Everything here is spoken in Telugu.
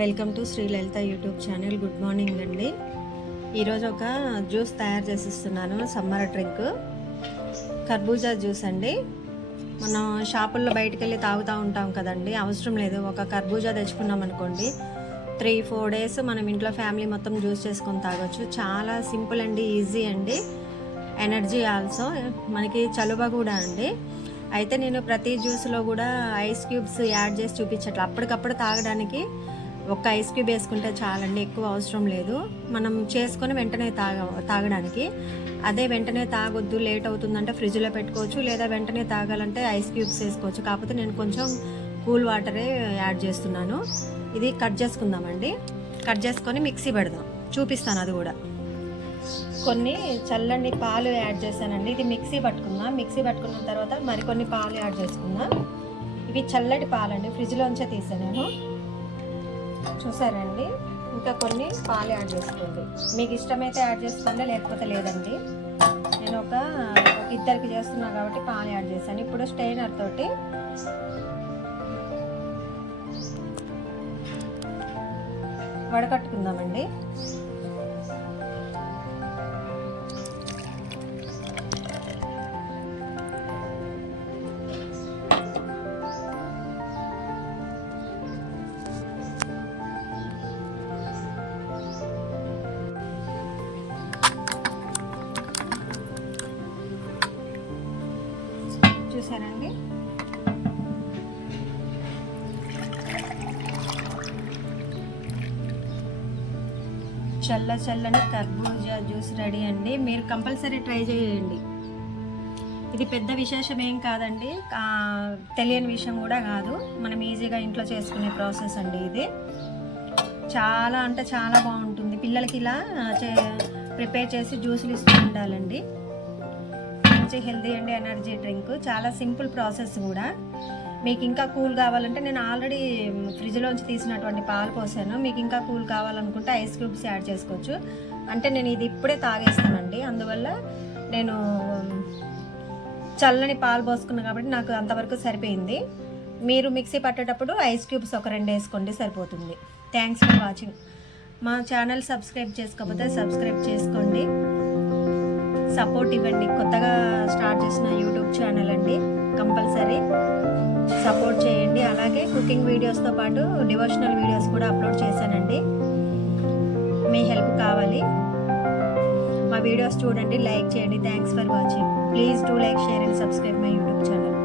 Welcome to Shri Lalitha YouTube channel. Good morning అండి. ఈరోజు ఒక జ్యూస్ తయారు చేసిస్తున్నాను. సమ్మర్ డ్రింక్ కర్బూజా జ్యూస్ అండి. మనం షాపుల్లో బయటకు వెళ్ళి తాగుతూ ఉంటాం కదండి, అవసరం లేదు. ఒక కర్బూజా తెచ్చుకున్నాం అనుకోండి, 3-4 డేస్ మనం ఇంట్లో ఫ్యామిలీ మొత్తం జ్యూస్ చేసుకొని తాగొచ్చు. చాలా సింపుల్ అండి, ఈజీ అండి, ఎనర్జీ ఆల్సో. మనకి చలువ కూడా అండి. అయితే నేను ప్రతి జ్యూస్లో కూడా ఐస్ క్యూబ్స్ యాడ్ చేసి చూపించట్లేదు. అప్పటికప్పుడు తాగడానికి ఒక ఐస్ క్యూబ్ వేసుకుంటే చాలండి, ఎక్కువ అవసరం లేదు. మనం చేసుకొని వెంటనే తాగడానికి. అదే వెంటనే తాగొద్దు, లేట్ అవుతుందంటే ఫ్రిడ్జ్లో పెట్టుకోవచ్చు, లేదా వెంటనే తాగాలంటే ఐస్ క్యూబ్స్ వేసుకోవచ్చు. కాకపోతే నేను కొంచెం కూల్ వాటరే యాడ్ చేస్తున్నాను. ఇది కట్ చేసుకుందామండి. కట్ చేసుకొని మిక్సీ పెడదాం, చూపిస్తాను అది కూడా. కొన్ని చల్లని పాలు యాడ్ చేశానండి. ఇది మిక్సీ పట్టుకుందాం. మిక్సీ పట్టుకున్న తర్వాత మరికొన్ని పాలు యాడ్ చేసుకుందాం. ఇవి చల్లటి పాలండి, ఫ్రిడ్జ్లోంచే తీసాను నేను. చూసారండి, ఇంకా కొన్ని పాలు యాడ్ చేసుకోండి. మీకు ఇష్టమైతే యాడ్ చేసుకోండి, లేకపోతే లేదండి. నేను ఒక ఇద్దరికి చేస్తున్నా కాబట్టి పాలు యాడ్ చేశాను. ఇప్పుడు స్టెయినర్ తోటి వడకట్టుకుందామండి. చూసారండి, చల్లని కర్బూజా జ్యూస్ రెడీ అండి. మీరు కంపల్సరీ ట్రై చేయండి. ఇది పెద్ద విశేషం ఏం కాదండి, తెలియని విషయం కూడా కాదు. మనం ఈజీగా ఇంట్లో చేసుకునే ప్రాసెస్ అండి ఇది. చాలా అంటే చాలా బాగుంటుంది. పిల్లలకి ఇలా ప్రిపేర్ చేసి జ్యూసులు ఇస్తూ ఉండాలండి. మంచి హెల్తీ అండ్ ఎనర్జీ డ్రింక్. చాలా సింపుల్ ప్రాసెస్ కూడా. మీకు ఇంకా కూల్ కావాలంటే నేను ఆల్రెడీ ఫ్రిడ్జ్లోంచి తీసినటువంటి పాలు పోసాను. మీకు ఇంకా కూల్ కావాలనుకుంటే ఐస్ క్యూబ్స్ యాడ్ చేసుకోవచ్చు. అంటే నేను ఇది ఇప్పుడే తాగేస్తానండి, అందువల్ల నేను చల్లని పాలు పోసుకున్నాను కాబట్టి నాకు అంతవరకు సరిపోయింది. మీరు మిక్సీ పట్టేటప్పుడు ఐస్ క్యూబ్స్ ఒక 2 వేసుకోండి, సరిపోతుంది. Thanks for watching. మా ఛానల్ సబ్స్క్రైబ్ చేసుకోకపోతే సబ్స్క్రైబ్ చేసుకోండి, సపోర్ట్ ఇవ్వండి. కొత్తగా స్టార్ట్ చేసిన యూట్యూబ్ ఛానల్ అండి, కంపల్సరీ సపోర్ట్ చేయండి. అలాగే కుకింగ్ వీడియోస్తో పాటు డివోషనల్ వీడియోస్ కూడా అప్లోడ్ చేశానండి. మీ హెల్ప్ కావాలి. మా వీడియోస్ చూడండి, లైక్ చేయండి. Thanks for watching. Please do like, share and subscribe my YouTube channel.